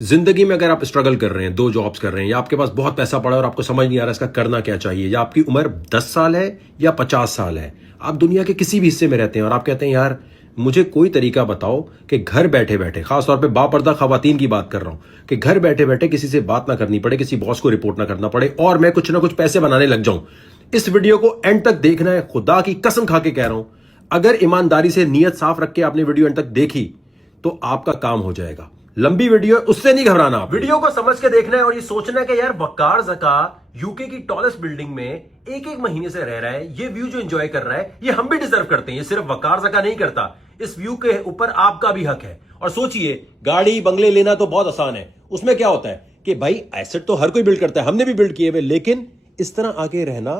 जिंदगी में अगर आप स्ट्रगल कर रहे हैं, 2 जॉब्स कर रहे हैं, या आपके पास बहुत पैसा पड़ा है और आपको समझ नहीं आ रहा इसका करना क्या चाहिए, या आपकी उम्र 10 साल है या 50 साल है, आप दुनिया के किसी भी हिस्से में रहते हैं और आप कहते हैं यार मुझे कोई तरीका बताओ कि घर बैठे बैठे, खासतौर पे बापर्दा खवातीन की बात कर रहा हूं, कि घर बैठे बैठे किसी से बात ना करनी पड़े, किसी बॉस को रिपोर्ट ना करना पड़े और मैं कुछ ना कुछ पैसे बनाने लग जाऊं। इस वीडियो को एंड तक देखना है, खुदा की कसम खा के कह रहा हूं। अगर ईमानदारी से नीयत साफ रख के आपने वीडियो एंड तक देखी तो आपका काम हो जाएगा। लंबी वीडियो है, उससे नहीं घबराना। वीडियो को समझ के देखना है और ये सोचना है कि यार वकार ज़का यूके की टॉलेस्ट बिल्डिंग में एक एक महीने से रह रहा है, ये व्यू जो एंजॉय कर रहा है ये हम भी डिजर्व करते हैं। ये सिर्फ वकार ज़का नहीं करता, इस व्यू के ऊपर आपका भी हक है। और सोचिए, गाड़ी बंगले लेना तो बहुत आसान है, उसमें क्या होता है कि भाई एसेट तो हर कोई बिल्ड करता है, हमने भी बिल्ड किए हुए, लेकिन इस तरह आके रहना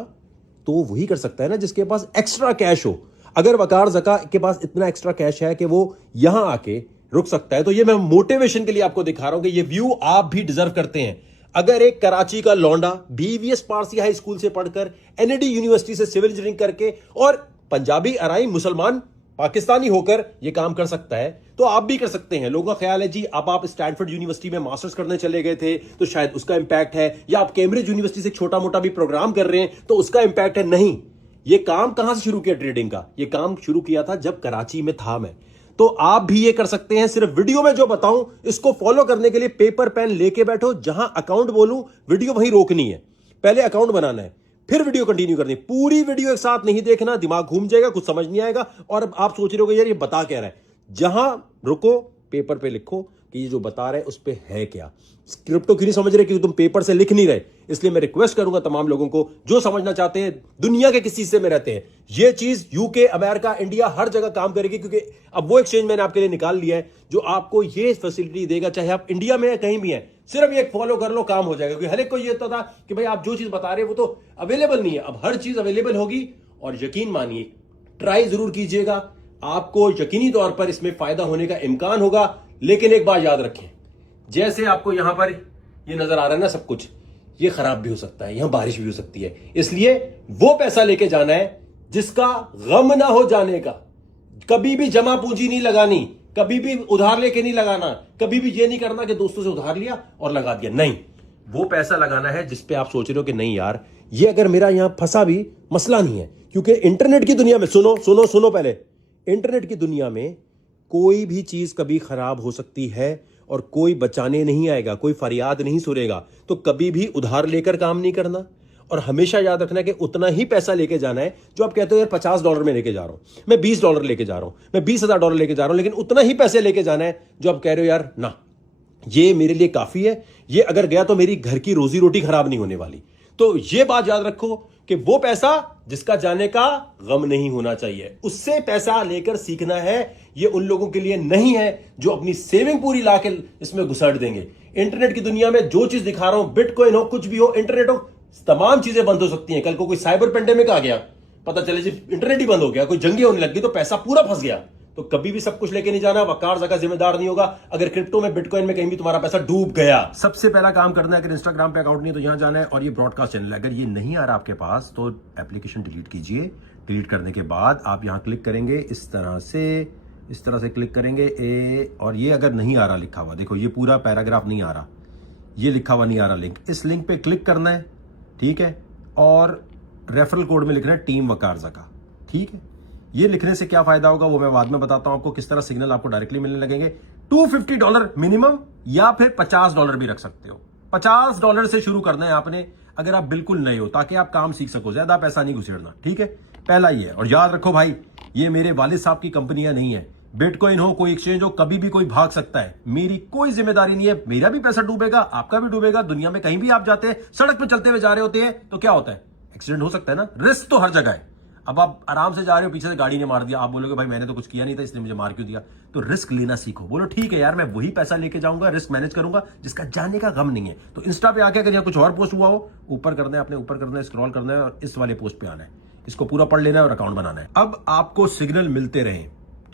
तो वही कर सकता है ना जिसके पास एक्स्ट्रा कैश हो। अगर वकार ज़का के पास इतना एक्स्ट्रा कैश है कि वो यहां आके रुक सकता है, तो ये मैं मोटिवेशन के लिए आपको दिखा रहा हूं कि ये व्यू आप भी डिजर्व करते हैं। अगर एक कराची का लौंडा बीवीएस पारसी हाई स्कूल से पढ़कर एनएडी यूनिवर्सिटी से सिविल इंजीनियरिंग करके और पंजाबी अराई मुसलमान पाकिस्तानी होकर यह काम कर सकता है, तो आप भी कर सकते हैं। लोगों का ख्याल है जी अब आप स्टैनफोर्ड यूनिवर्सिटी में मास्टर्स करने चले गए थे तो शायद उसका इंपैक्ट है, या आप कैम्ब्रिज यूनिवर्सिटी से छोटा मोटा भी प्रोग्राम कर रहे हैं तो उसका इंपैक्ट है। नहीं, ये काम कहां से शुरू किया ट्रेडिंग का? ये काम शुरू किया था जब कराची में था मैं। तो आप भी ये कर सकते हैं। सिर्फ वीडियो में जो बताऊं इसको फॉलो करने के लिए पेपर पेन लेके बैठो, जहां अकाउंट बोलूं वीडियो वहीं रोकनी है। पहले अकाउंट बनाना है, फिर वीडियो कंटिन्यू करनी है। पूरी वीडियो एक साथ नहीं देखना, दिमाग घूम जाएगा, कुछ समझ नहीं आएगा और आप सोच रहे हो यार ये बता क्या रहा है। जहां रुको, पेपर पे लिखो कि ये जो बता रहे हैं उस पे है क्या। स्क्रिप्ट क्यों नहीं समझ रहे? क्योंकि तुम पेपर से लिख नहीं रहे। इसलिए मैं रिक्वेस्ट करूंगा तमाम लोगों को जो समझना चाहते हैं, दुनिया के किसी हिस्से में रहते हैं, ये चीज यूके, अमेरिका, इंडिया हर जगह काम करेगी। क्योंकि अब वो एक्सचेंज मैंने आपके लिए निकाल लिया है जो आपको ये फैसिलिटी देगा, चाहे आप इंडिया में या कहीं भी हैं। सिर्फ ये फॉलो कर लो, काम हो जाएगा। क्योंकि हर एक को ये होता था कि भाई आप जो चीज बता रहे हो वो तो अवेलेबल नहीं है। अब हर चीज अवेलेबल होगी और यकीन मानिए, ट्राई जरूर कीजिएगा, आपको यकीनी तौर पर इसमें फायदा होने का इम्कान होगा। लेकिन एक बात याद रखें, जैसे आपको यहां पर ये नजर आ रहा है ना सब कुछ, ये खराब भी हो सकता है, यहां बारिश भी हो सकती है। इसलिए वो पैसा लेके जाना है जिसका गम ना हो जाने का। कभी भी जमा पूंजी नहीं लगानी, कभी भी उधार लेके नहीं लगाना, कभी भी ये नहीं करना कि दोस्तों से उधार लिया और लगा दिया। नहीं, वो पैसा लगाना है जिस पे आप सोच रहे हो कि नहीं यार ये अगर मेरा यहां फंसा भी मसला नहीं है। क्योंकि इंटरनेट की दुनिया में, सुनो सुनो सुनो पहले, इंटरनेट की दुनिया में कोई भी चीज कभी खराब हो सकती है और कोई बचाने नहीं आएगा, कोई फरियाद नहीं सुनेगा। तो कभी भी उधार लेकर काम नहीं करना और हमेशा याद रखना कि उतना ही पैसा लेके जाना है जो आप कहते हो यार $50 में लेके जा रहा हूं, मैं $20 लेके जा रहा हूं, मैं $20,000 लेके जा रहा हूं, लेकिन उतना ही पैसे लेके जाना है जो आप कह रहे हो यार ना ये मेरे लिए काफी है, ये अगर गया तो मेरी घर की रोजी रोटी खराब नहीं होने वाली। तो ये बात याद रखो कि वो पैसा जिसका जाने का गम नहीं होना चाहिए, उससे पैसा लेकर सीखना है। ये उन लोगों के लिए नहीं है जो अपनी सेविंग पूरी लाके इसमें घुसड़ देंगे। इंटरनेट की दुनिया में जो चीज दिखा रहा हूं, बिटकॉइन हो, कुछ भी हो, इंटरनेट हो, तमाम चीजें बंद हो सकती हैं। कल को कोई साइबर पेंडेमिक आ गया, पता चले जी इंटरनेट ही बंद हो गया, कोई जंगे होने लग गई तो पैसा पूरा फंस गया। तो कभी भी सब कुछ लेके नहीं जाना। वकार ज़का जिम्मेदार नहीं होगा अगर क्रिप्टो में, बिटकॉइन में कहीं भी तुम्हारा पैसा डूब गया। सबसे पहला काम करना है, अगर इंस्टाग्राम पे अकाउंट नहीं तो यहां जाना है और ये ब्रॉडकास्ट चैनल है। अगर ये नहीं आ रहा आपके पास तो एप्लीकेशन डिलीट कीजिए। डिलीट करने के बाद आप यहां क्लिक करेंगे, इस तरह से क्लिक करेंगे और ये अगर नहीं आ रहा लिखा हुआ, देखो ये पूरा पैराग्राफ नहीं आ रहा, ये लिखा हुआ नहीं आ रहा लिंक, इस लिंक पे क्लिक करना है, ठीक है। और रेफरल कोड में लिखना है टीम वकार ज़का, ठीक है। ये लिखने से क्या फायदा होगा वो मैं बाद में बताता हूं आपको, किस तरह सिग्नल आपको डायरेक्टली मिलने लगेंगे। $250 मिनिमम या फिर $50 भी रख सकते हो। $50 से शुरू करना है आपने अगर आप बिल्कुल नए हो, ताकि आप काम सीख सको, ज्यादा पैसा नहीं घुसेड़ना, ठीक है। पहला ही है। और याद रखो भाई, ये मेरे वालिद साहब की कंपनियां नहीं है। बिटकॉइन हो, कोई एक्सचेंज हो, कभी भी कोई भाग सकता है, मेरी कोई जिम्मेदारी नहीं है। मेरा भी पैसा डूबेगा, आपका भी डूबेगा। दुनिया में कहीं भी आप जाते हैं, सड़क पर चलते हुए जा रहे होते हैं तो क्या होता है, एक्सीडेंट हो सकता है ना। रिस्क तो हर जगह है। अब आप आराम से जा रहे हो, पीछे से गाड़ी ने मार दिया, आप बोलोगे भाई मैंने तो कुछ किया नहीं था इसलिए मुझे मार क्यों दिया। तो रिस्क लेना सीखो। बोलो ठीक है यार मैं वही पैसा लेके जाऊंगा, रिस्क मैनेज करूंगा जिसका जाने का गम नहीं है। तो इंस्टा पे आके अगर यहाँ कुछ और पोस्ट हुआ हो, ऊपर करना है, आपने ऊपर करना है, स्क्रॉल करना है और इस वाले पोस्ट पे आना है, इसको पूरा पढ़ लेना है और अकाउंट बनाना है। अब आपको सिग्नल मिलते रहे,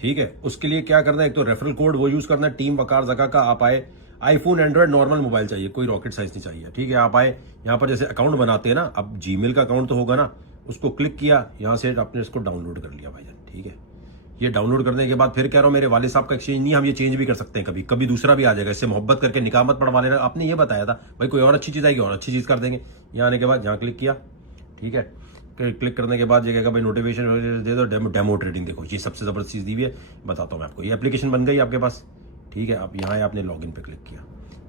ठीक है। उसके लिए क्या करना है, एक तो रेफरल कोड वो यूज करना है, टीम वकार ज़का का। आप आए, आईफोन, एंड्रॉइड, नॉर्मल मोबाइल चाहिए, कोई रॉकेट साइंस नहीं चाहिए, ठीक है। आप आए यहाँ पर, जैसे अकाउंट बनाते हैं ना, अब जीमेल का अकाउंट तो होगा ना, उसको क्लिक किया, यहां से आपने इसको डाउनलोड कर लिया भाईजान, ठीक है। ये डाउनलोड करने के बाद फिर कह रहा हूँ मेरे वाले साहब का एक्सचेंज नहीं, हम ये चेंज भी कर सकते हैं, कभी कभी दूसरा भी आ जाएगा, इससे मोहब्बत करके निकाह मत पढ़वा लेना। आपने ये बताया था भाई कोई और अच्छी चीज़ आएगी और अच्छी चीज़ कर देंगे। यहाँ आने के बाद यहाँ क्लिक किया, ठीक है, क्लिक करने के बाद ये कहेगा भाई नोटिफिकेशन दे दो, डेमो ट्रेडिंग देखो, ये सबसे ज़बरदस्त चीज़ दी हुई है, बताता हूँ मैं आपको। ये एप्लीकेशन बन गई आपके पास, ठीक है। अब यहाँ आपने लॉगिन पे क्लिक किया,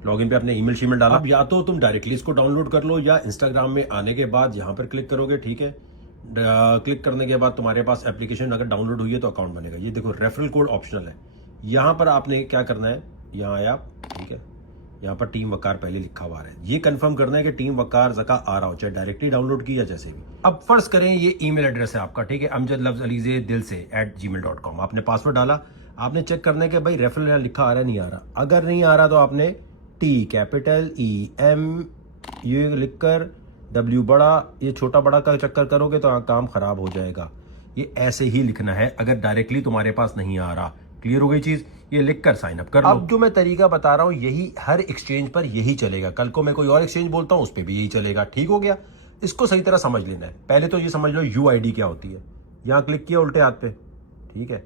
लॉगिन पे अपने ईमेल शीमेल डाला। अब या तो तुम डायरेक्टली इसको डाउनलोड कर लो या इंस्टाग्राम में आने के बाद यहाँ पर क्लिक करोगे, ठीक है। क्लिक करने के बाद तुम्हारे पास एप्लीकेशन अगर डाउनलोड हुई है तो अकाउंट बनेगा। ये देखो रेफरल कोड ऑप्शनल है, यहाँ पर आपने क्या करना है, यहाँ आया आप, ठीक है, यहाँ पर टीम वकार पहले लिखा हुआ है, ये कंफर्म करना है कि टीम वकार ज़का आ रहा हो, चाहे डायरेक्टली डाउनलोड की या जैसे भी। अब फर्ज करें ये ईमेल एड्रेस है आपका, ठीक है, अमजद लफ्ज अलीज़े दिल से @gmail.com। आपने पासवर्ड डाला, आपने चेक करना है कि भाई रेफरल यहाँ लिखा आ रहा है नहीं आ रहा। अगर नहीं आ रहा तो आपने TEM ये लिखकर W बड़ा, ये छोटा बड़ा का चक्कर करोगे तो काम खराब हो जाएगा। ये ऐसे ही लिखना है अगर डायरेक्टली तुम्हारे पास नहीं आ रहा। क्लियर हो गई चीज, ये लिखकर साइन अप कर लो। अब जो मैं तरीका बता रहा हूं यही हर एक्सचेंज पर यही चलेगा, कल को मैं कोई और एक्सचेंज बोलता हूं उस पर भी यही चलेगा। ठीक हो गया, इसको सही तरह समझ लेना है। पहले तो ये समझ लो UID क्या होती है। यहां क्लिक किया उल्टे हाथ पे, ठीक है,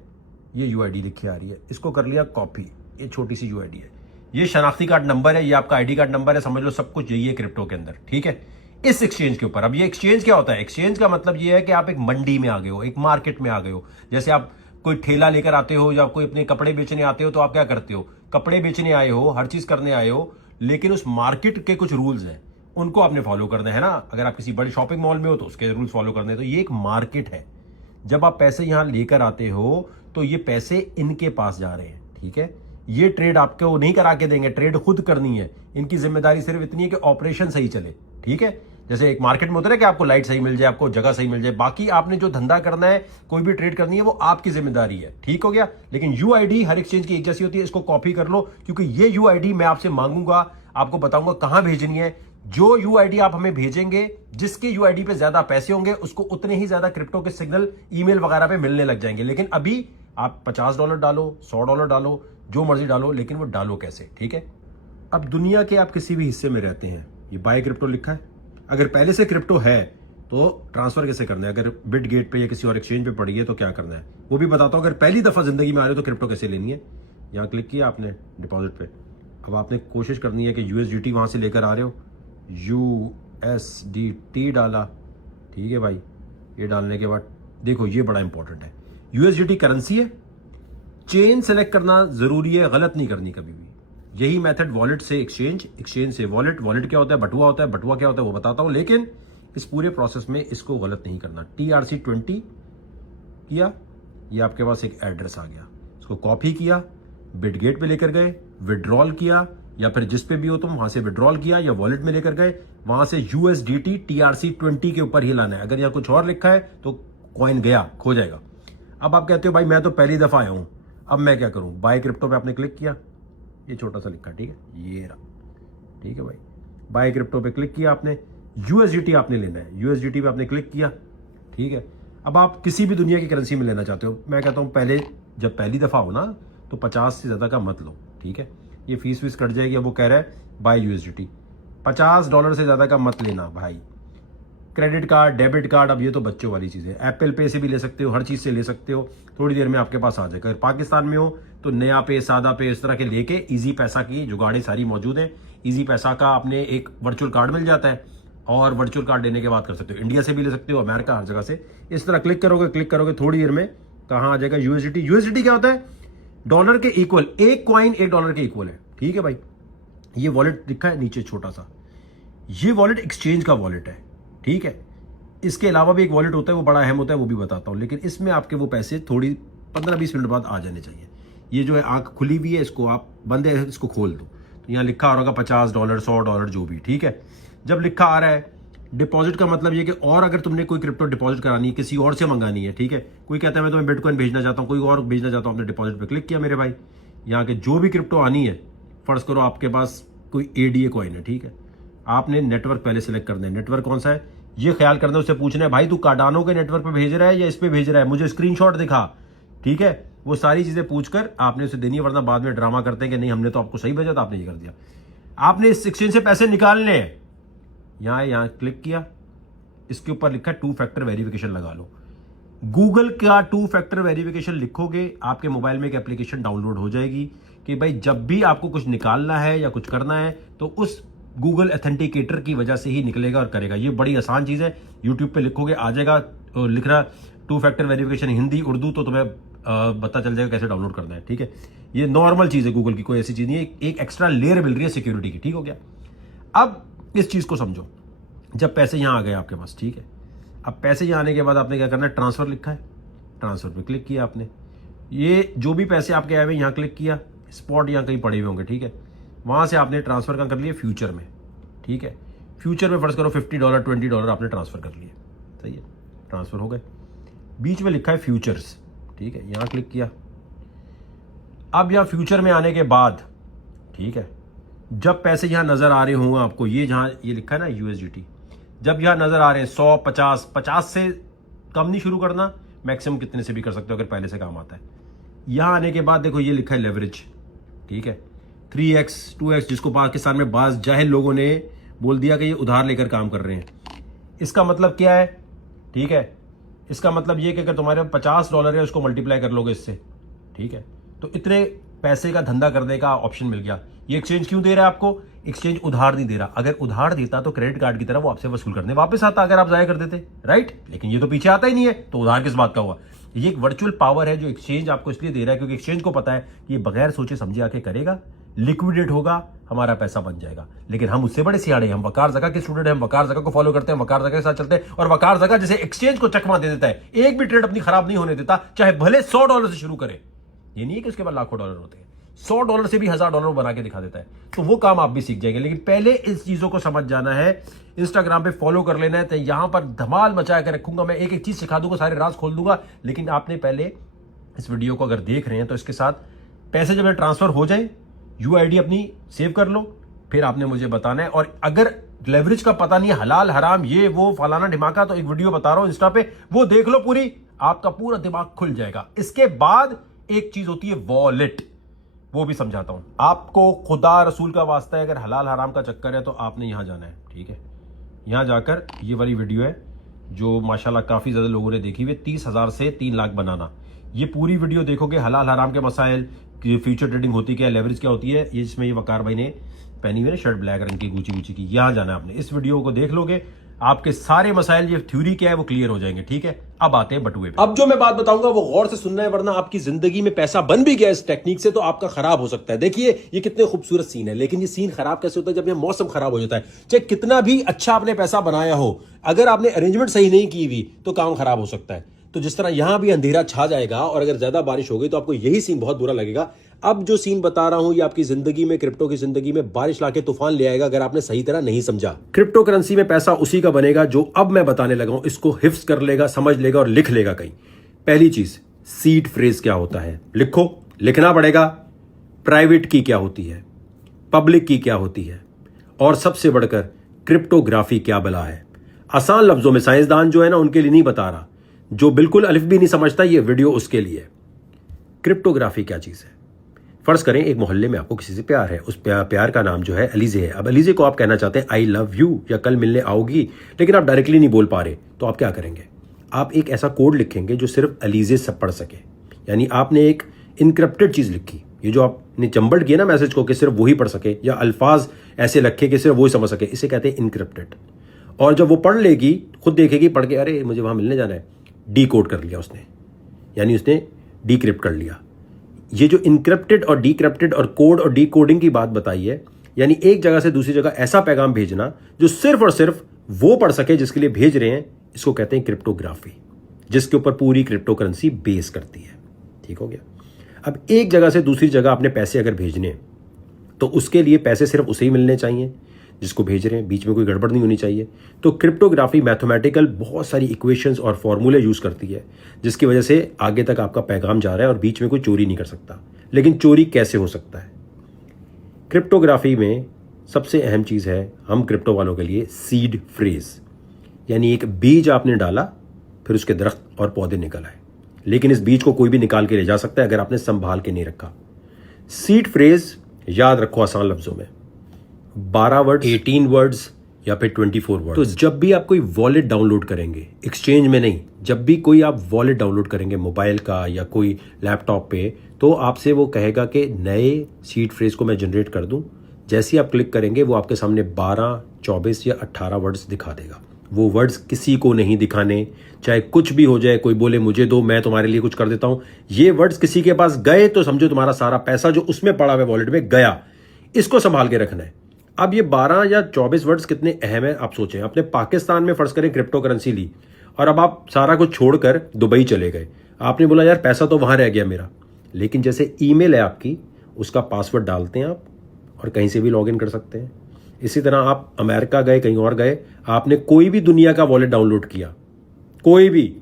ये UID लिखी आ रही है, इसको कर लिया कॉपी, ये छोटी सी UID है, ये शनाख्ती कार्ड नंबर है, ये आपका ID कार्ड नंबर है, समझ लो सब कुछ यही है क्रिप्टो के अंदर, ठीक है, इस एक्सचेंज के ऊपर। अब ये एक्सचेंज क्या होता है, एक्सचेंज का मतलब ये है कि आप एक मंडी में आ गए हो, एक मार्केट में आ गए हो। जैसे आप कोई ठेला लेकर आते हो या कोई अपने कपड़े बेचने आते हो, तो आप क्या करते हो, कपड़े बेचने आए हो, हर चीज करने आए हो, लेकिन उस मार्केट के कुछ रूल्स हैं, उनको आपने फॉलो करना है ना। अगर आप किसी बड़े शॉपिंग मॉल में हो तो उसके रूल्स फॉलो करने हैं। तो ये एक मार्केट है, जब आप पैसे यहां लेकर आते हो तो ये पैसे इनके पास जा रहे हैं, ठीक है। ये ट्रेड आपको नहीं करा के देंगे, ट्रेड खुद करनी है। इनकी जिम्मेदारी सिर्फ इतनी है कि ऑपरेशन सही चले, ठीक है। जैसे एक मार्केट में होता है कि आपको लाइट सही मिल जाए, आपको जगह सही मिल जाए, बाकी आपने जो धंधा करना है, कोई भी ट्रेड करनी है, वो आपकी जिम्मेदारी है, ठीक हो गया। लेकिन UID हर एक्सचेंज की एक जैसी होती है, इसको कॉपी कर लो, क्योंकि ये UID मैं आपसे मांगूंगा, आपको बताऊंगा कहां भेजनी है। जो UID आप हमें भेजेंगे, जिसके UID पे ज्यादा पैसे होंगे, उसको उतने ही ज्यादा क्रिप्टो के सिग्नल ईमेल वगैरह पे मिलने लग जाएंगे। लेकिन अभी आप $50 डालो, $100 डालो, जो मर्जी डालो, लेकिन वो डालो कैसे, ठीक है। अब दुनिया के आप किसी भी हिस्से में रहते हैं, ये बाय क्रिप्टो लिखा है, अगर पहले से क्रिप्टो है तो ट्रांसफर कैसे करना है, अगर बिटगेट पे या किसी और एक्सचेंज पे पड़ी है तो क्या करना है वो भी बताता हूं। अगर पहली दफा जिंदगी में आ रहे हो तो क्रिप्टो कैसे लेनी है। यहां क्लिक किया आपने डिपॉजिट पे, अब आपने कोशिश करनी है कि USDT वहां से लेकर आ रहे हो, USDT डाला, ठीक है भाई। ये डालने के बाद देखो ये बड़ा इंपॉर्टेंट है, USDT करेंसी है, चेन सेलेक्ट करना जरूरी है, गलत नहीं करनी कभी भी। यही मेथड वॉलेट से एक्सचेंज, एक्सचेंज से वॉलेट, वॉलेट क्या होता है, बटुआ होता है, बटुआ क्या होता है वो बताता हूं, लेकिन इस पूरे प्रोसेस में इसको गलत नहीं करना। TRC20 किया, ये आपके पास एक एड्रेस आ गया, इसको कॉपी किया, बिटगेट पे लेकर गए, विड्रॉल किया, या फिर जिस पे भी हो तुम वहां से विड्रॉल किया, या वॉलेट में लेकर गए, वहां से USDT TRC20 के ऊपर ही लाना है। अगर यहाँ कुछ और लिखा है तो कॉइन गया, खो जाएगा। अब आप कहते हो भाई मैं तो पहली दफा आया हूं, अब मैं क्या करूं। बाय क्रिप्टो पे आपने क्लिक किया, ये छोटा सा लिखा, ठीक है, ये रहा, ठीक है भाई। बाय क्रिप्टो पे क्लिक किया आपने, USDT आपने लेना है, USDT पे आपने क्लिक किया, ठीक है। अब आप किसी भी दुनिया की करेंसी में लेना चाहते हो, मैं कहता हूं पहले जब पहली दफा हो ना तो 50 से ज्यादा का मत लो, ठीक है। ये फीस वीस कट जाएगी। अब वो कह रहा है बाय USDT, $50 से ज्यादा का मत लेना भाई। क्रेडिट कार्ड, डेबिट कार्ड, अब ये तो बच्चों वाली चीज़ है, एप्पल पे से भी ले सकते हो, हर चीज़ से ले सकते हो, थोड़ी देर में आपके पास आ जाएगा। अगर पाकिस्तान में हो तो नया पे, सादा पे, इस तरह के लेके इजी पैसा की जुगाड़े सारी मौजूद है। इजी पैसा का आपने एक वर्चुअल कार्ड मिल जाता है और वर्चुअल कार्ड लेने के बाद कर सकते हो, इंडिया से भी ले सकते हो, अमेरिका, हर जगह से। इस तरह क्लिक करोगे थोड़ी देर में कहाँ आ जाएगा USDT। USDT क्या होता है, डॉलर के इक्वल, एक कॉइन $1 के इक्वल है, ठीक है भाई। ये वॉलेट दिखा है नीचे छोटा सा, ये वॉलेट एक्सचेंज का वॉलेट है, ठीक है। इसके अलावा भी एक वॉलेट होता है, वो बड़ा अहम होता है, वो भी बताता हूं, लेकिन इसमें आपके वो पैसे थोड़ी 15-20 मिनट बाद आ जाने चाहिए। ये जो है आंख खुली हुई है, इसको आप बंद है, इसको खोल दो, तो यहाँ लिखा आ रहा होगा $50, $100 जो भी, ठीक है। जब लिखा आ रहा है डिपॉजिट का मतलब ये कि और अगर तुमने कोई क्रिप्टो डिपॉजिट करानी है, किसी और से मंगानी है, ठीक है। कोई कहता है मैं तुम्हें बिटकॉइन भेजना चाहता हूँ, कोई और भेजना चाहता हूँ, आपने डिपॉजिट पे क्लिक किया मेरे भाई, यहाँ के जो भी क्रिप्टो आनी है, फर्ज करो आपके पास कोई ADA कॉइन है, ठीक है। आपने नेटवर्क पहले सेलेक्ट करना है, नेटवर्क कौन सा है ये ख्याल करना है, उससे पूछना है भाई तू कार्डानो के नेटवर्क पे भेज रहा है या इस पे भेज रहा है, मुझे स्क्रीनशॉट दिखा, ठीक है। वो सारी चीजें पूछकर आपने उसे देनी है, वरना बाद में ड्रामा करते हैं कि नहीं हमने तो आपको सही भेजा था, आपने ये कर दिया। आपने इस एक्सचेंज से पैसे निकालने हैं, यहाँ क्लिक किया, इसके ऊपर लिखा है 2 फैक्टर वेरिफिकेशन लगा लो। गूगल का 2 फैक्टर वेरिफिकेशन लिखोगे, आपके मोबाइल में एक एप्लीकेशन डाउनलोड हो जाएगी कि भाई जब भी आपको कुछ निकालना है या कुछ करना है तो उस गूगल ऑथेंटिकेटर की वजह से ही निकलेगा और करेगा। ये बड़ी आसान चीज़ है, यूट्यूब पे लिखोगे आ जाएगा, लिखना 2 फैक्टर वेरिफिकेशन हिंदी उर्दू तो तुम्हें पता चल जाएगा कैसे डाउनलोड करना है। ठीक है, ये नॉर्मल चीज़ है, गूगल की कोई ऐसी चीज़ नहीं है, एक एक्स्ट्रा लेयर मिल रही है सिक्योरिटी की। ठीक हो गया। अब इस चीज़ को समझो, जब पैसे यहाँ आ गए आपके पास, ठीक है, अब पैसे यहाँ आने के बाद आपने क्या करना है, ट्रांसफ़र लिखा है, ट्रांसफ़र पे क्लिक किया आपने, ये जो भी पैसे आपके आए हुए यहाँ क्लिक किया, स्पॉट यहाँ कहीं पड़े हुए होंगे, ठीक है, वहाँ से आपने ट्रांसफ़र कहाँ कर लिए, फ्यूचर में। ठीक है, फ्यूचर में फर्ज करो $50 $20 आपने ट्रांसफ़र कर लिए, सही है, ट्रांसफ़र हो गए। बीच में लिखा है फ्यूचर्स, ठीक है, यहाँ क्लिक किया। अब यहाँ फ्यूचर में आने के बाद, ठीक है, जब पैसे यहाँ नज़र आ रहे होंगे आपको, ये जहाँ ये लिखा है ना USDT, जब यहाँ नज़र आ रहे हैं 100 50 से कम नहीं शुरू करना, मैक्सिमम कितने से भी कर सकते हो अगर पहले से काम आता है। यहाँ आने के बाद देखो ये लिखा है लेवरेज, ठीक है, 3x 2x, जिसको पाकिस्तान में बाज़ जाहिल लोगों ने बोल दिया कि ये उधार लेकर काम कर रहे हैं। इसका मतलब क्या है, ठीक है, इसका मतलब ये कि अगर तुम्हारे $50 है उसको मल्टीप्लाई कर लोगे इससे, ठीक है, तो इतने पैसे का धंधा करने का ऑप्शन मिल गया। ये एक्सचेंज क्यों दे रहा है आपको, एक्सचेंज उधार नहीं दे रहा, अगर उधार देता तो क्रेडिट कार्ड की तरह वो आपसे वसूल करने वापस आता अगर आप जाया कर देते, राइट, लेकिन ये तो पीछे आता ही नहीं है, तो उधार किस बात का हुआ। ये एक वर्चुअल पावर है जो एक्सचेंज आपको इसलिए दे रहा है क्योंकि एक्सचेंज को पता है कि ये बगैर सोचे समझे आके करेगा, लिक्विडेट होगा, हमारा पैसा बन जाएगा। लेकिन हम उससे बड़े सियाड़े, हम वकार ज़का के स्टूडेंट हैं, हम वकार ज़का को फॉलो करते हैं, वकार ज़का के साथ चलते हैं, और वकार ज़का जैसे एक्सचेंज को चकमा दे देता है, एक भी ट्रेड अपनी खराब नहीं होने देता, चाहे भले $100 से शुरू करे, ये नहीं है कि उसके बाद लाखों डॉलर होते हैं, $100 से भी $1000 बना के दिखा देता है। तो वो काम आप भी सीख जाएंगे, लेकिन पहले इस चीज़ों को समझ जाना है। इंस्टाग्राम पे फॉलो कर लेना है, तो यहां पर धमाल मचा के रखूंगा, मैं एक एक चीज़ सिखा दूंगा, सारे राज खोल दूंगा। लेकिन आपने पहले इस वीडियो को अगर देख रहे हैं तो इसके साथ पैसे जब ट्रांसफर हो जाए, UID अपनी सेव कर लो, फिर आपने मुझे बताना है। और अगर लेवरेज का पता नहीं है, हलाल हराम ये वो फलाना ढिमाका, तो एक वीडियो बता रहा हूं इंस्टा पे, वो देख लो पूरी, आपका पूरा दिमाग खुल जाएगा। इसके बाद एक चीज होती है वॉलेट, वो भी समझाता हूं आपको। खुदा रसूल का वास्ता है, अगर हलाल हराम का चक्कर है तो आपने यहां जाना है, ठीक है, यहां जाकर ये वाली वीडियो है जो माशाल्लाह काफी ज्यादा लोगों ने देखी हुई, 30,000 से 3 लाख बनाना, ये पूरी वीडियो देखोगे, हलाल हराम के मसाइल, फ्यूचर ट्रेडिंग होती क्या है, लेवरेज क्या होती है, ये जिसमें ये वकार भाई ने पहनी हुई है शर्ट ब्लैक रंग की गुची गुची की, यहां जाना है आपने। इस वीडियो को देख लोगे, आपके सारे मसाइल, ये थ्योरी क्या है वो क्लियर हो जाएंगे, ठीक है। अब आते हैं बटुए पे। अब जो मैं बात बताऊंगा वो गौर से सुनना है, वरना आपकी जिंदगी में पैसा बन भी गया इस टेक्निक से तो आपका खराब हो सकता है। देखिए ये कितने खूबसूरत सीन है, लेकिन ये सीन खराब कैसे होता है, जब ये मौसम खराब हो जाता है। चाहे कितना भी अच्छा आपने पैसा बनाया हो, अगर आपने अरेंजमेंट सही नहीं की हुई तो काम खराब हो सकता है। तो जिस तरह यहां भी अंधेरा छा जाएगा और अगर ज्यादा बारिश हो गई तो आपको यही सीन बहुत बुरा लगेगा। अब जो सीन बता रहा हूं ये आपकी जिंदगी में, क्रिप्टो की जिंदगी में बारिश लाके तूफान ले आएगा अगर आपने सही तरह नहीं समझा। क्रिप्टो करेंसी में पैसा उसी का बनेगा जो अब मैं बताने लगा हूं, इसको हिफ्ज कर लेगा, समझ लेगा और लिख लेगा कहीं। पहली चीज, सीड फ्रेज क्या होता है, लिखो, लिखना पड़ेगा। प्राइवेट की क्या होती है, पब्लिक की क्या होती है, और सबसे बढ़कर क्रिप्टोग्राफी क्या बला है। आसान लफ्जों में साइंसदान जो है ना उनके लिए नहीं बता रहा, जो बिल्कुल अलिफ भी नहीं समझता ये वीडियो उसके लिए। क्रिप्टोग्राफी क्या चीज है, फर्ज करें एक मोहल्ले में आपको किसी से प्यार है, उस प्यार का नाम जो है अलीजे है। अब अलीजे को आप कहना चाहते हैं आई लव यू या कल मिलने आओगी, लेकिन आप डायरेक्टली नहीं बोल पा रहे, तो आप क्या करेंगे, आप एक ऐसा कोड लिखेंगे जो सिर्फ अलीजे सब पढ़ सके। यानी आपने एक इनक्रिप्टेड चीज लिखी, ये जो आपने चंबड़ किया ना मैसेज को कि सिर्फ वही पढ़ सके, या अल्फाज ऐसे रखे कि सिर्फ वही समझ सके, इसे कहते हैं इनक्रिप्टेड। और जब वो पढ़ लेगी, खुद देखेगी, पढ़ के अरे मुझे वहां मिलने जाना है, डी कोड कर लिया उसने, यानी उसने डीक्रिप्ट कर लिया। ये जो इनक्रिप्टेड और डीक्रिप्टेड और कोड और डीकोडिंग की बात बताई है, यानी एक जगह से दूसरी जगह ऐसा पैगाम भेजना जो सिर्फ और सिर्फ वो पढ़ सके जिसके लिए भेज रहे हैं, इसको कहते हैं क्रिप्टोग्राफी, जिसके ऊपर पूरी क्रिप्टो करेंसी बेस करती है। ठीक हो गया। अब एक जगह से दूसरी जगह आपने पैसे अगर भेजने, तो उसके लिए पैसे सिर्फ उसे ही मिलने चाहिए जिसको भेज रहे हैं, बीच में कोई गड़बड़ नहीं होनी चाहिए। तो क्रिप्टोग्राफी मैथमेटिकल बहुत सारी इक्वेशंस और फॉर्मूले यूज करती है, जिसकी वजह से आगे तक आपका पैगाम जा रहा है और बीच में कोई चोरी नहीं कर सकता। लेकिन चोरी कैसे हो सकता है, क्रिप्टोग्राफी में सबसे अहम चीज है हम क्रिप्टो वालों के लिए सीड फ्रेज, यानी एक बीज आपने डाला, फिर उसके दरख्त और पौधे निकल आए, लेकिन इस बीज को कोई भी निकाल के ले जा सकता है अगर आपने संभाल के नहीं रखा। सीड फ्रेज याद रखो आसान लफ्जों में, 12 वर्ड्स, 18 वर्ड्स या फिर 24 वर्ड। तो जब भी आप कोई वॉलेट डाउनलोड करेंगे, एक्सचेंज में नहीं, जब भी कोई आप वॉलेट डाउनलोड करेंगे मोबाइल का या कोई लैपटॉप पे, तो आपसे वो कहेगा कि नए सीड फ्रेज को मैं जनरेट कर दूं। जैसे ही आप क्लिक करेंगे वो आपके सामने 12, 24 या 18 वर्ड्स दिखा देगा। वो वर्ड्स किसी को नहीं दिखाने, चाहे कुछ भी हो जाए, कोई बोले मुझे दो मैं तुम्हारे लिए कुछ कर देता हूं, ये वर्ड्स किसी के पास गए तो समझो तुम्हारा सारा पैसा जो उसमें पड़ा हुआ वॉलेट में गया। इसको संभाल के रखना है। अब ये 12 या 24 वर्ड्स कितने अहम है आप सोचें। अपने पाकिस्तान में फर्ज करें क्रिप्टो करेंसी ली और अब आप सारा कुछ छोड़कर दुबई चले गए। आपने बोला यार पैसा तो वहां रह गया मेरा, लेकिन जैसे ईमेल है आपकी, उसका पासवर्ड डालते हैं आप और कहीं से भी लॉगिन कर सकते हैं। इसी तरह आप अमेरिका गए, कहीं और गए, आपने कोई भी दुनिया का वॉलेट डाउनलोड किया, कोई भी,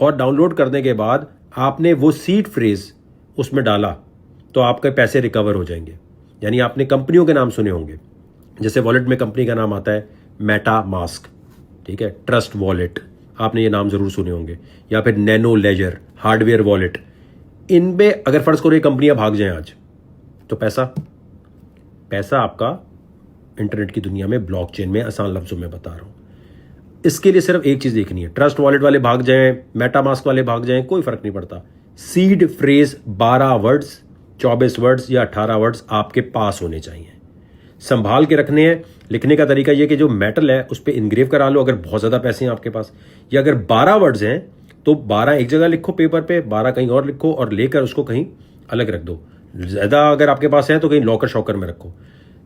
और डाउनलोड करने के बाद आपने वो सीड फ्रेज उसमें डाला तो आपके पैसे रिकवर हो जाएंगे। यानी आपने कंपनियों के नाम सुने होंगे, जैसे वॉलेट में कंपनी का नाम आता है मेटा मास्क, ठीक है, ट्रस्ट वॉलेट, आपने ये नाम जरूर सुने होंगे, या फिर नैनो लेजर, हार्डवेयर वॉलेट। इनमें अगर फर्ज करो ये कंपनियां भाग जाएं आज, तो पैसा आपका इंटरनेट की दुनिया में, ब्लॉकचेन में, आसान लफ्जों में बता रहा हूं। इसके लिए सिर्फ एक चीज देखनी है, ट्रस्ट वॉलेट वाले भाग जाएं, मेटा मास्क वाले भाग जाएं, कोई फर्क नहीं पड़ता। सीड फ्रेज 12 वर्ड्स, 24 वर्ड्स या 18 वर्ड्स आपके पास होने चाहिए, संभाल के रखने हैं। लिखने का तरीका यह कि जो मेटल है उस पर इनग्रेव करा लो अगर बहुत ज्यादा पैसे हैं आपके पास, या अगर 12 वर्ड्स हैं तो 12 एक जगह लिखो पेपर पे, 12 कहीं और लिखो और लेकर उसको कहीं अलग रख दो। ज्यादा अगर आपके पास है तो कहीं लॉकर शॉकर में रखो,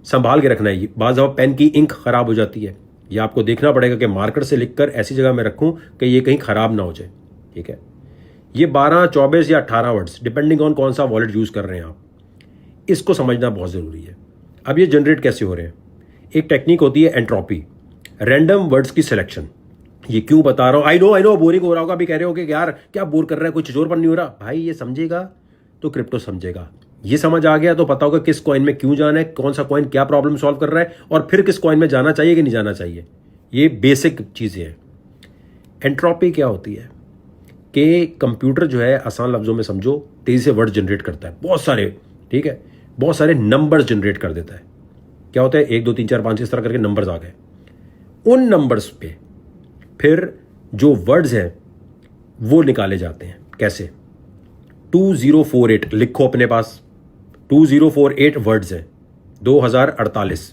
संभाल के रखना है। बाज़ दफा पेन की इंक खराब हो जाती है, या आपको देखना पड़ेगा कि मार्कर से लिखकर ऐसी जगह में रखूं कि ये कहीं खराब ना हो जाए, ठीक है। ये 12, 24 या 18 वर्ड्स डिपेंडिंग ऑन कौन सा वॉलेट यूज कर रहे हैं आप, इसको समझना बहुत जरूरी है। अब ये जनरेट कैसे हो रहे हैं, एक टेक्निक होती है एंट्रोपी, रैंडम वर्ड्स की सिलेक्शन। ये क्यों बता रहा हूं, आई नो बोरिंग हो रहा होगा, अभी कह रहे हो कि यार क्या बोर कर रहा है, कुछ जोर पर नहीं हो रहा। भाई ये समझेगा तो क्रिप्टो समझेगा, ये समझ आ गया तो पता होगा किस कॉइन में क्यों जाना है, कौन सा कॉइन क्या प्रॉब्लम सॉल्व कर रहा है, और फिर किस कॉइन में जाना चाहिए कि नहीं जाना चाहिए। ये बेसिक चीजें हैं। एंट्रोपी क्या होती है कि कंप्यूटर जो है, आसान लफ्जों में समझो, तेजी से वर्ड जनरेट करता है, बहुत सारे, ठीक है, बहुत सारे नंबर्स जनरेट कर देता है। क्या होता है, 1 2 3 4 5 इस तरह करके नंबर्स आ गए। उन नंबर्स पे फिर जो वर्ड्स हैं वो निकाले जाते हैं। कैसे, 2048 लिखो अपने पास, 2048 वर्ड्स हैं, 2048।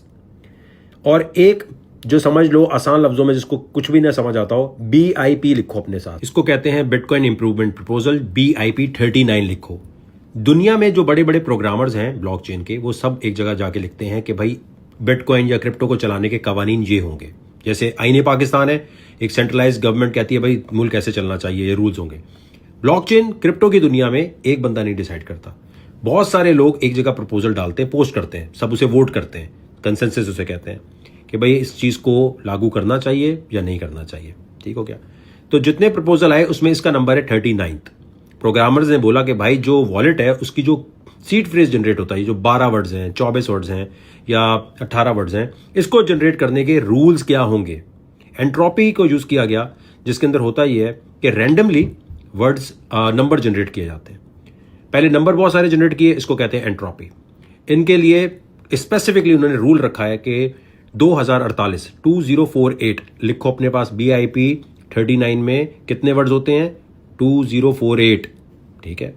और एक जो समझ लो आसान लफ्जों में, जिसको कुछ भी ना समझ आता हो, BIP लिखो अपने साथ। इसको कहते हैं बिटकॉइन इंप्रूवमेंट प्रपोजल, BIP 39 लिखो। दुनिया में जो बड़े बड़े प्रोग्रामर्स हैं ब्लॉकचेन के, वो सब एक जगह जाके लिखते हैं कि भाई बिटकॉइन या क्रिप्टो को चलाने के कवानीन ये होंगे। जैसे आईने पाकिस्तान है, एक सेंट्रलाइज्ड गवर्नमेंट कहती है भाई मुल्क कैसे चलना चाहिए, ये रूल्स होंगे। ब्लॉकचेन क्रिप्टो की दुनिया में एक बंदा नहीं डिसाइड करता, बहुत सारे लोग एक जगह प्रपोजल डालते हैं, पोस्ट करते हैं, सब उसे वोट करते हैं, कंसेंसस उसे कहते हैं कि भाई इस चीज को लागू करना चाहिए या नहीं करना चाहिए, ठीक हो गया। तो जितने प्रपोजल आए उसमें इसका नंबर है 39। प्रोग्रामर्स ने बोला कि भाई जो वॉलेट है उसकी जो सीड फ्रेज जनरेट होता है, जो 12 वर्ड्स हैं, 24 वर्ड्स हैं या 18 वर्ड्स हैं, इसको जनरेट करने के रूल्स क्या होंगे। एंट्रोपी को यूज किया गया, जिसके अंदर होता ही है कि रैंडमली वर्ड्स नंबर जनरेट किए जाते हैं। पहले नंबर बहुत सारे जनरेट किए, इसको कहते हैं एंट्रोपी। इनके लिए स्पेसिफिकली उन्होंने रूल रखा है कि 2048 2048 लिखो अपने पास। BIP 39 में कितने वर्ड्स होते हैं, 2048, ठीक है।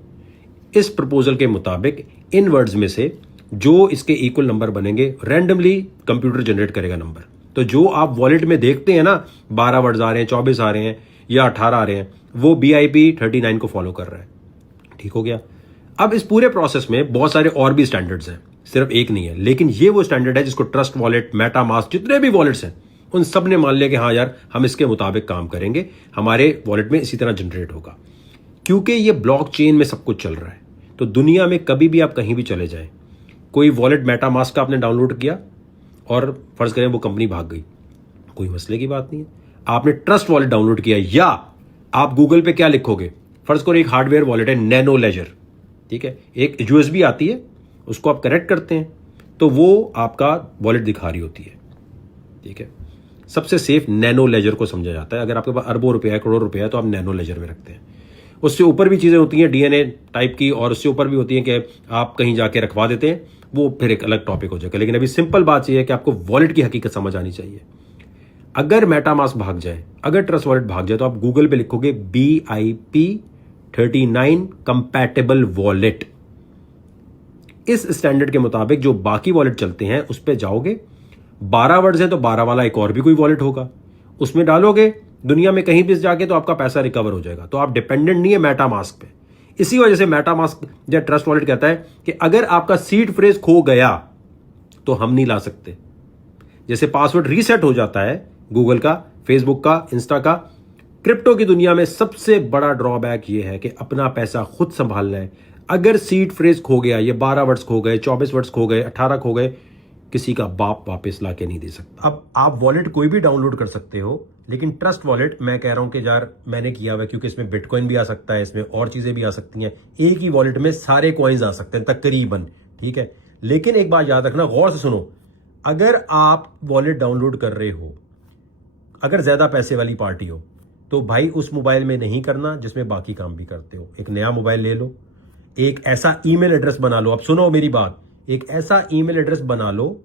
इस प्रपोजल के मुताबिक इन वर्ड्स में से जो इसके इक्वल नंबर बनेंगे, रैंडमली कंप्यूटर जनरेट करेगा नंबर। तो जो आप वॉलेट में देखते हैं ना, 12 वर्ड्स आ रहे हैं, 24 आ रहे हैं या 18 आ रहे हैं, वो BIP 39 को फॉलो कर रहा है, ठीक हो गया। अब इस पूरे प्रोसेस में बहुत सारे और भी स्टैंडर्ड्स हैं, सिर्फ एक नहीं है, लेकिन ये वो स्टैंडर्ड है जिसको ट्रस्ट वॉलेट, मेटा मास्क, जितने भी वॉलेट्स हैं उन सब ने मान लिया कि हाँ यार हम इसके मुताबिक काम करेंगे, हमारे वॉलेट में इसी तरह जनरेट होगा। क्योंकि ये ब्लॉकचेन में सब कुछ चल रहा है, तो दुनिया में कभी भी आप कहीं भी चले जाएं, कोई वॉलेट मेटा मास्क का आपने डाउनलोड किया और फर्ज करें वो कंपनी भाग गई, कोई मसले की बात नहीं है। आपने ट्रस्ट वॉलेट डाउनलोड किया, या आप गूगल पे क्या लिखोगे, फर्ज करो एक हार्डवेयर वॉलेट है नैनो लेजर, ठीक है, एक USB आती है, उसको आप कनेक्ट करते हैं तो वो आपका वॉलेट दिखा रही होती है, ठीक है। सबसे सेफ नैनो लेजर को समझा जाता है। अगर आपके पास अरबों रुपया है, करोड़ों रुपया है, तो आप नैनो लेजर में रखते हैं। उससे ऊपर भी चीजें होती हैं DNA टाइप की, और उससे ऊपर भी होती हैं कि आप कहीं जाके रखवा देते हैं, वो फिर एक अलग टॉपिक हो जाएगा। लेकिन अभी सिंपल बात यह है कि आपको वॉलेट की हकीकत समझ आनी चाहिए। अगर मेटामास्क भाग जाए, अगर ट्रस्ट वॉलेट भाग जाए, तो आप गूगल पे लिखोगे BIP39 कंपैटिबल वॉलेट। इस स्टैंडर्ड के मुताबिक जो बाकी वॉलेट चलते हैं उस पे जाओगे, 12 वर्ड्स है तो 12 वाला एक और भी कोई वॉलेट होगा, उसमें डालोगे, दुनिया में कहीं भी जाके तो आपका पैसा रिकवर हो जाएगा। तो आप डिपेंडेंट नहीं है मेटामास्क पे। इसी वजह से मेटामास्क या ट्रस्ट वॉलेट कहता है कि अगर आपका सीड फ्रेज खो गया तो हम नहीं ला सकते। जैसे पासवर्ड रीसेट हो जाता है गूगल का, फेसबुक का, इंस्टा का, क्रिप्टो की दुनिया में सबसे बड़ा ड्रॉबैक यह है कि अपना पैसा खुद संभालना है। अगर सीड फ्रेज खो गया, ये 12 वर्ड्स खो गए, 24 वर्ड्स खो गए, 18 खो गए, किसी का बाप वापस ला के नहीं दे सकता। अब आप वॉलेट कोई भी डाउनलोड कर सकते हो, लेकिन ट्रस्ट वॉलेट मैं कह रहा हूं कि यार मैंने किया हुआ, क्योंकि इसमें बिटकॉइन भी आ सकता है, इसमें और चीजें भी आ सकती हैं, एक ही वॉलेट में सारे कॉइन्स आ सकते हैं तकरीबन, ठीक है। लेकिन एक बात याद रखना, गौर से सुनो, अगर आप वॉलेट डाउनलोड कर रहे हो, अगर ज्यादा पैसे वाली पार्टी हो, तो भाई उस मोबाइल में नहीं करना जिसमें बाकी काम भी करते हो। एक नया मोबाइल ले लो, एक ऐसा ईमेल एड्रेस बना लो। अब सुनो मेरी बात, एक ऐसा ईमेल एड्रेस बना लो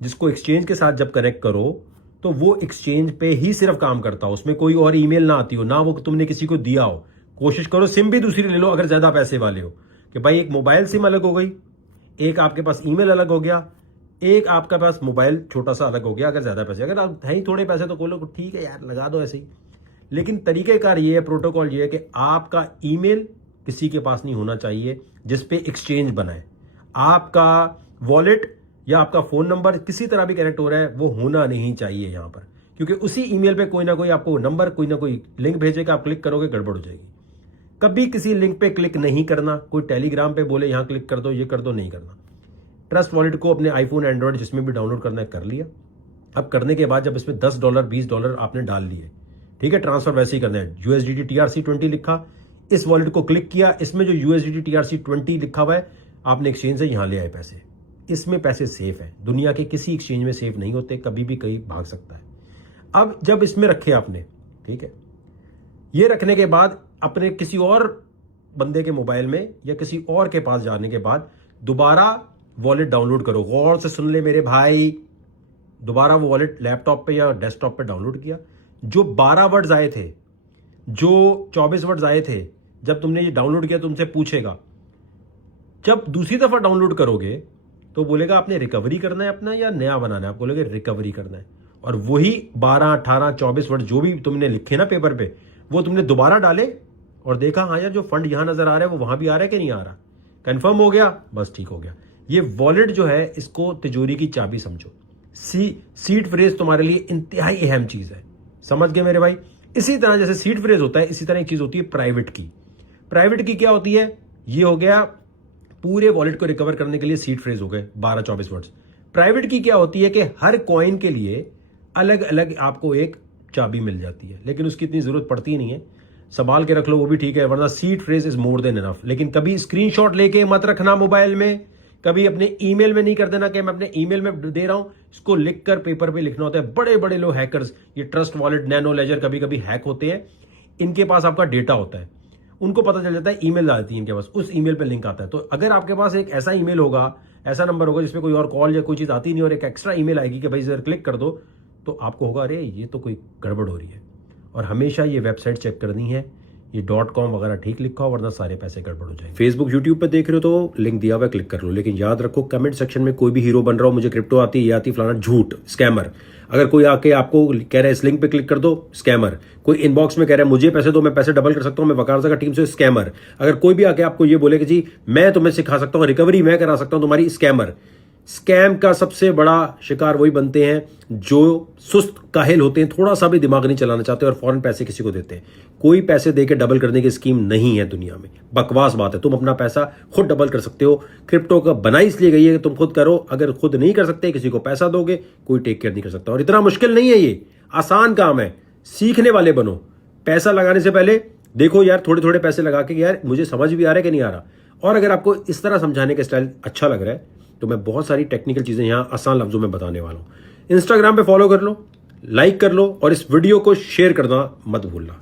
जिसको एक्सचेंज के साथ जब कनेक्ट करो तो वो एक्सचेंज पे ही सिर्फ काम करता हो, उसमें कोई और ईमेल ना आती हो, ना वो तुमने किसी को दिया हो। कोशिश करो सिम भी दूसरी ले लो अगर ज्यादा पैसे वाले हो, कि भाई एक मोबाइल सिम अलग हो गई, एक आपके पास ईमेल अलग हो गया, एक आपके पास मोबाइल छोटा सा अलग हो गया। अगर ज्यादा पैसे, अगर आप है ही थोड़े पैसे तो बोलो ठीक है यार लगा दो ऐसे ही। लेकिन तरीकेकार ये है, प्रोटोकॉल ये है कि आपका ईमेल किसी के पास नहीं होना चाहिए जिसपे एक्सचेंज बनाए। आपका वॉलेट या आपका फोन नंबर किसी तरह भी कनेक्ट हो रहा है वो होना नहीं चाहिए यहां पर, क्योंकि उसी ईमेल पे कोई ना कोई आपको नंबर, कोई ना कोई लिंक भेजेगा, आप क्लिक करोगे गड़बड़ हो जाएगी। कभी किसी लिंक पे क्लिक नहीं करना। कोई टेलीग्राम पे बोले यहां क्लिक कर दो, ये कर दो, नहीं करना। ट्रस्ट वॉलेट को अपने आईफोन, एंड्रॉइड जिसमें भी डाउनलोड करना है कर लिया। अब करने के बाद जब इसमें $10 $20 आपने डाल लिए, ठीक है, ट्रांसफर वैसे ही करना है। USDT TRC20 लिखा, इस वॉलेट को क्लिक किया, इसमें जो USDT TRC20 लिखा हुआ है आपने एक्सचेंज से यहां ले आए पैसे। इसमें पैसे सेफ है, दुनिया के किसी एक्सचेंज में सेफ नहीं होते, कभी भी कहीं भाग सकता है। अब जब इसमें रखे आपने, ठीक है, ये रखने के बाद अपने किसी और बंदे के मोबाइल में या किसी और के पास जाने के बाद दोबारा वॉलेट डाउनलोड करो। गौर से सुन ले मेरे भाई, दोबारा वो वॉलेट लैपटॉप पे या डेस्कटॉप पे डाउनलोड किया। जो 12 वर्ड्स आए थे, जो 24 वर्ड्स आए थे, जब तुमने ये डाउनलोड किया तुमसे पूछेगा, जब दूसरी दफा डाउनलोड करोगे तो बोलेगा आपने रिकवरी करना है अपना या नया बनाना है। आप बोलोगे रिकवरी करना है, और वही 12, 18, 24 वर्ड जो भी तुमने लिखे ना पेपर पे, वो तुमने दोबारा डाले और देखा हाँ यार जो फंड यहां नजर आ रहा है वो वहां भी आ रहा है कि नहीं आ रहा, कंफर्म हो गया, बस ठीक हो गया। ये वॉलेट जो है इसको तिजोरी की चाबी समझो। सीड फ्रेज तुम्हारे लिए इंतहाई अहम चीज है, समझ गए मेरे भाई। इसी तरह जैसे सीड फ्रेज होता है, इसी तरह एक चीज होती है प्राइवेट की। प्राइवेट की क्या होती है, ये हो गया पूरे वॉलेट को रिकवर करने के लिए सीड फ्रेज हो गए 12-24 वर्ड्स। प्राइवेट की क्या होती है कि हर कॉइन के लिए अलग अलग आपको एक चाबी मिल जाती है, लेकिन उसकी इतनी जरूरत पड़ती नहीं है, संभाल के रख लो वो भी ठीक है, वरना seed phrase is more than enough. लेकिन कभी स्क्रीनशॉट लेके मत रखना मोबाइल में, कभी अपने ईमेल में नहीं कर देना कि मैं अपने ईमेल में दे रहा हूं, इसको लिखकर पेपर पे लिखना होता है। बड़े बड़े लोग हैकर्स, ये ट्रस्ट वॉलेट, नैनो लेजर कभी कभी हैक होते हैं, इनके पास आपका डेटा होता है, उनको पता चल जाता है, ईमेल आती है इनके पास, उस ईमेल पे लिंक आता है। तो अगर आपके पास एक ऐसा ईमेल होगा, ऐसा नंबर होगा जिसमें कोई और कॉल या कोई चीज आती नहीं और एक एक्स्ट्रा ईमेल आएगी कि भाई जरा क्लिक कर दो, तो आपको होगा अरे ये तो कोई गड़बड़ हो रही है। और हमेशा ये वेबसाइट चेक करनी है, ये .com वगैरह ठीक लिखा हो, वरना सारे पैसे गड़बड़ हो जाएंगे। फेसबुक, यूट्यूब पे देख रहे हो तो लिंक दिया हुआ है, क्लिक कर लो। लेकिन याद रखो, कमेंट सेक्शन में कोई भी हीरो बन रहा हो, मुझे क्रिप्टो आती है, ये आती फलाना, झूठ, स्कैमर। अगर कोई आके आपको कह रहा है इस लिंक पे क्लिक कर दो, स्कैमर। कोई इनबॉक्स में कह रहा है मुझे पैसे दो, मैं पैसे डबल कर सकता हूं, मैं वकालत का टीम से, स्कैमर। अगर कोई भी आके आपको ये बोले कि जी मैं तुम्हें सिखा सकता हूं, रिकवरी मैं करा सकता हूं तुम्हारी, स्कैमर। स्कैम का सबसे बड़ा शिकार वही बनते हैं जो सुस्त काहिल होते हैं, थोड़ा सा भी दिमाग नहीं चलाना चाहते और फौरन पैसे किसी को देते हैं। कोई पैसे देके डबल करने की स्कीम नहीं है दुनिया में, बकवास बात है। तुम अपना पैसा खुद डबल कर सकते हो। क्रिप्टो का बनाई इसलिए गई है कि तुम खुद करो। अगर खुद नहीं कर सकते, किसी को पैसा दोगे, कोई टेक केयर नहीं कर सकता। और इतना मुश्किल नहीं है, ये आसान काम है, सीखने वाले बनो। पैसा लगाने से पहले देखो यार, थोड़े थोड़े पैसे लगा के यार मुझे समझ भी आ रहा है कि नहीं आ रहा। और अगर आपको इस तरह समझाने का स्टाइल अच्छा लग रहा है तो मैं बहुत सारी टेक्निकल चीजें यहां आसान लफ्जों में बताने वाला हूं। इंस्टाग्राम पे फॉलो कर लो, लाइक कर लो और इस वीडियो को शेयर करना मत भूलना।